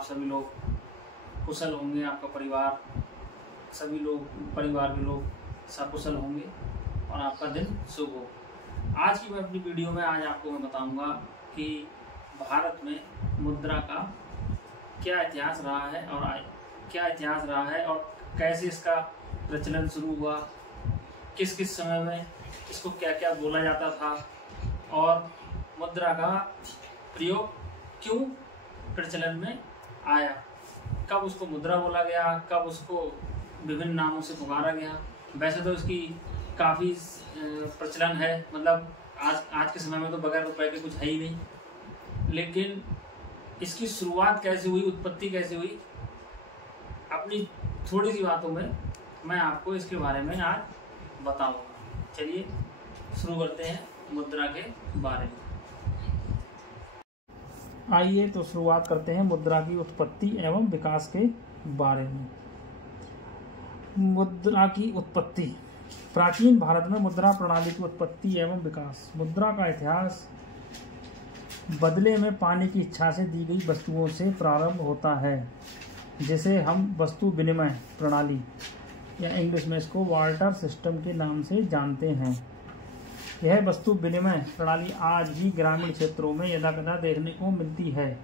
आप सभी लोग कुशल होंगे, आपका परिवार, सभी लोग, परिवार के लोग सकुशल होंगे और आपका दिन शुभ हो। आज की मैं अपनी वीडियो में आज आपको मैं बताऊंगा कि भारत में मुद्रा का क्या इतिहास रहा है और कैसे इसका प्रचलन शुरू हुआ, किस किस समय में इसको क्या क्या बोला जाता था और मुद्रा का प्रयोग क्यों प्रचलन में आया, कब उसको मुद्रा बोला गया, कब उसको विभिन्न नामों से पुकारा गया। वैसे तो इसकी काफ़ी प्रचलन है, मतलब आज के समय में तो बगैर रुपए के कुछ है ही नहीं, लेकिन इसकी शुरुआत कैसे हुई, उत्पत्ति कैसे हुई, अपनी थोड़ी सी बातों में मैं आपको इसके बारे में आज बताऊंगा। चलिए शुरू करते हैं मुद्रा के बारे में। आइए तो शुरुआत करते हैं मुद्रा की उत्पत्ति एवं विकास के बारे में। मुद्रा की उत्पत्ति। प्राचीन भारत में मुद्रा प्रणाली की उत्पत्ति एवं विकास। मुद्रा का इतिहास बदले में पाने की इच्छा से दी गई वस्तुओं से प्रारंभ होता है, जिसे हम वस्तु विनिमय प्रणाली या इंग्लिश में इसको वार्टर सिस्टम के नाम से जानते हैं। यह वस्तु विनिमय प्रणाली आज भी ग्रामीण क्षेत्रों में यदाकदा देखने को मिलती है।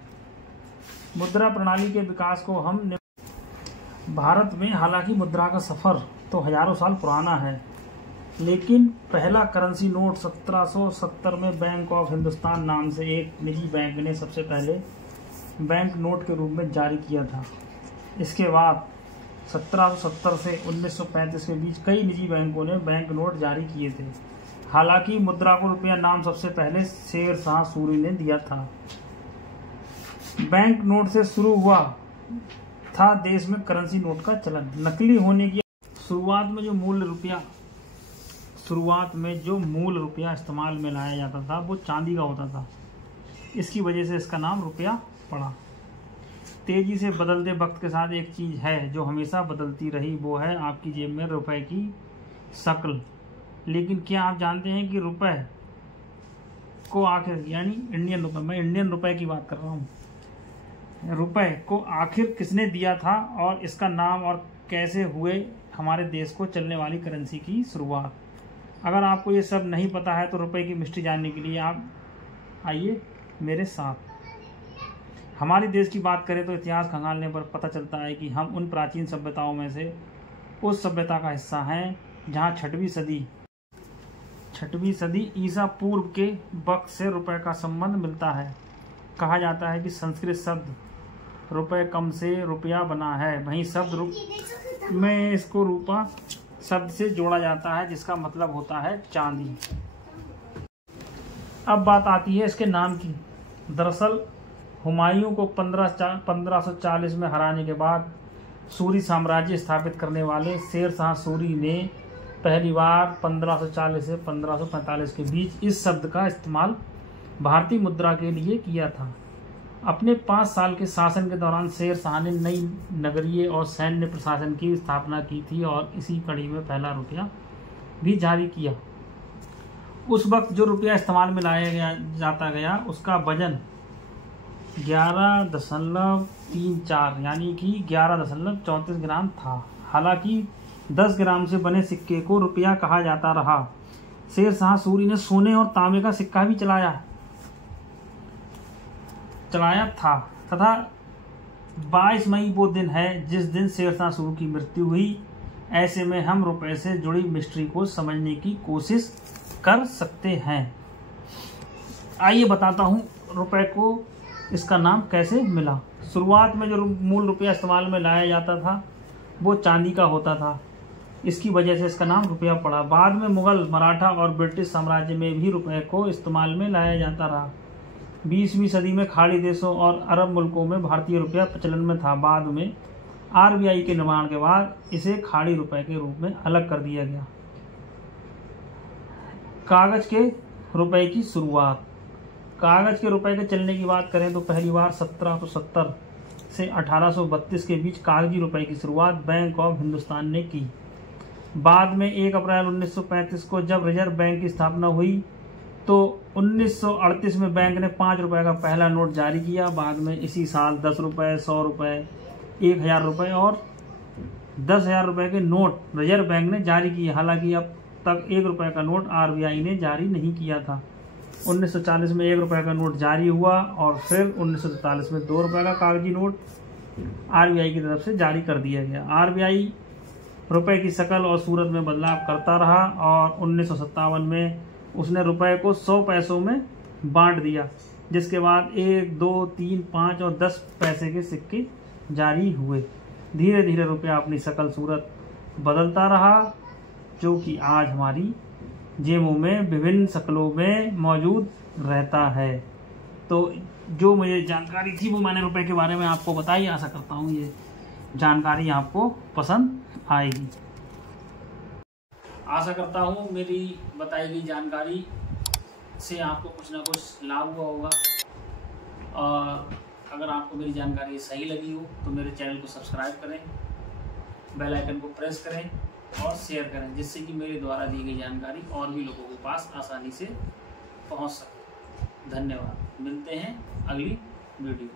मुद्रा प्रणाली के विकास को हम भारत में, हालांकि मुद्रा का सफर तो हजारों साल पुराना है, लेकिन पहला करेंसी नोट 1770 में बैंक ऑफ हिंदुस्तान नाम से एक निजी बैंक ने सबसे पहले बैंक नोट के रूप में जारी किया था। इसके बाद 1770 से 1935 के बीच कई निजी बैंकों ने बैंक नोट जारी किए थे। हालांकि मुद्रा को रुपया नाम सबसे पहले शेर शाह सूरी ने दिया था। बैंक नोट से शुरू हुआ था देश में करेंसी नोट का चलन। नकली होने की शुरुआत में जो मूल रुपया इस्तेमाल में लाया जाता था वो चांदी का होता था। इसकी वजह से इसका नाम रुपया पड़ा। तेजी से बदलते वक्त के साथ एक चीज है जो हमेशा बदलती रही, वो है आपकी जेब में रुपए की शक्ल। लेकिन क्या आप जानते हैं कि रुपए को आखिर, यानी इंडियन रुपए, मैं इंडियन रुपए की बात कर रहा हूँ, रुपए को आखिर किसने दिया था और इसका नाम और कैसे हुए हमारे देश को चलने वाली करेंसी की शुरुआत। अगर आपको ये सब नहीं पता है तो रुपए की मिस्ट्री जानने के लिए आप आइए मेरे साथ। हमारे देश की बात करें तो इतिहास खंगालने पर पता चलता है कि हम उन प्राचीन सभ्यताओं में से उस सभ्यता का हिस्सा हैं जहाँ छठवीं सदी ईसा पूर्व के वक्त से रुपए का संबंध मिलता है। कहा जाता है कि संस्कृत शब्द रुपए कम से रुपया बना है, वहीं शब्द में इसको रूपा शब्द से जोड़ा जाता है, जिसका मतलब होता है चांदी। अब बात आती है इसके नाम की। दरअसल हुमायूं को 1540 में हराने के बाद सूरी साम्राज्य स्थापित करने वाले शेर शाह सूरी ने पहली बार 1540 से 1545 के बीच इस शब्द का इस्तेमाल भारतीय मुद्रा के लिए किया था। अपने 5 साल के शासन के दौरान शेर शाह ने नई नगरीय और सैन्य प्रशासन की स्थापना की थी और इसी कड़ी में पहला रुपया भी जारी किया। उस वक्त जो रुपया इस्तेमाल में लाया जाता गया उसका वजन 11.34 यानी कि 11.34 ग्राम था। हालांकि 10 ग्राम से बने सिक्के को रुपया कहा जाता रहा। शेर शाह सूरी ने सोने और तांबे का सिक्का भी चलाया था तथा 22 मई वो दिन है जिस दिन शेर शाह सूरी की मृत्यु हुई। ऐसे में हम रुपए से जुड़ी मिस्ट्री को समझने की कोशिश कर सकते हैं। आइए बताता हूँ रुपए को इसका नाम कैसे मिला। शुरुआत में जो मूल रुपया इस्तेमाल में लाया जाता था वो चांदी का होता था, इसकी वजह से इसका नाम रुपया पड़ा। बाद में मुगल, मराठा और ब्रिटिश साम्राज्य में भी रुपए को इस्तेमाल में लाया जाता रहा। 20वीं सदी में खाड़ी देशों और अरब मुल्कों में भारतीय रुपया प्रचलन में था। बाद में आरबीआई के निर्माण के बाद इसे खाड़ी रुपए के रूप में अलग कर दिया गया। कागज के रुपए की शुरुआत। कागज के रुपए के चलने की बात करें तो पहली बार 1770 से 1832 के बीच कागजी रुपए की शुरुआत बैंक ऑफ हिंदुस्तान ने की। बाद में 1 अप्रैल 1935 को जब रिजर्व बैंक की स्थापना हुई तो 1938 में बैंक ने 5 रुपए का पहला नोट जारी किया। बाद में इसी साल 10 रुपए, 100 रुपए, 1000 रुपए और 10,000 रुपए के नोट रिजर्व बैंक ने जारी किए। हालांकि अब तक 1 रुपए का नोट आरबीआई ने जारी नहीं किया था। 1940 में 1 रुपए का नोट जारी हुआ और फिर 1947 में 2 रुपए का कागजी नोट आरबीआई की तरफ से जारी कर दिया गया। आरबीआई रुपए की शक्ल और सूरत में बदलाव करता रहा और 1957 में उसने रुपए को 100 पैसों में बांट दिया, जिसके बाद 1, 2, 3, 5 और 10 पैसे के सिक्के जारी हुए। धीरे धीरे रुपया अपनी शक्ल सूरत बदलता रहा, जो कि आज हमारी जेबों में विभिन्न शक्लों में मौजूद रहता है। तो जो मुझे जानकारी थी वो मैंने रुपए के बारे में आपको बताई। आशा करता हूँ ये जानकारी आपको पसंद आएगी। आशा करता हूँ मेरी बताई गई जानकारी से आपको कुछ ना कुछ लाभ हुआ होगा। और अगर आपको मेरी जानकारी सही लगी हो तो मेरे चैनल को सब्सक्राइब करें, बेल आइकन को प्रेस करें और शेयर करें, जिससे कि मेरे द्वारा दी गई जानकारी और भी लोगों के पास आसानी से पहुंच सके। धन्यवाद। मिलते हैं अगली वीडियो।